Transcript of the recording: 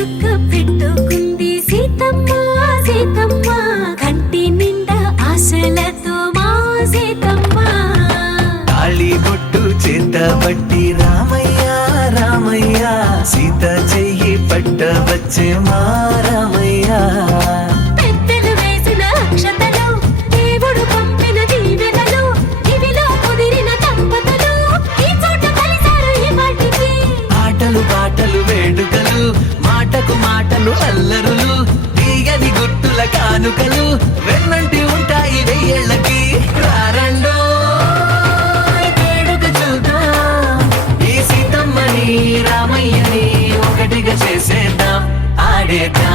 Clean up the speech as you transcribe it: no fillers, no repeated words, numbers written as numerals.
చుక్క పెట్టుకుంది సీతమ్మ సీతమ్మ కంటి నిండా ఆశలతో మా సీతమ్మ తాళి బొట్టు చేత బట్టి రామయ్య రామయ్య సీత చెయ్యి పట్ట వచ్చే మా రామయ్య పెద్దలు వేసిన అక్షతలు దేవుడు పంపిన దీవెనలు ఇవిలో కుదిరిన దంపతులు ఈ చోట కలిసారు ఈ పాటికి ఆటలు పాటలు వేడుకలు మాటకు మాటలు అల్లరులు తీయని గుట్టుల కానుకలు వెన్నంటి ఉంటాయి వెయ్యేళ్ళకి రారండో వేడుక చూద్దాం ఈ సీతమ్మని రామయ్యని ఒకటిగా చేసేద్దాం ఆడేద్దాం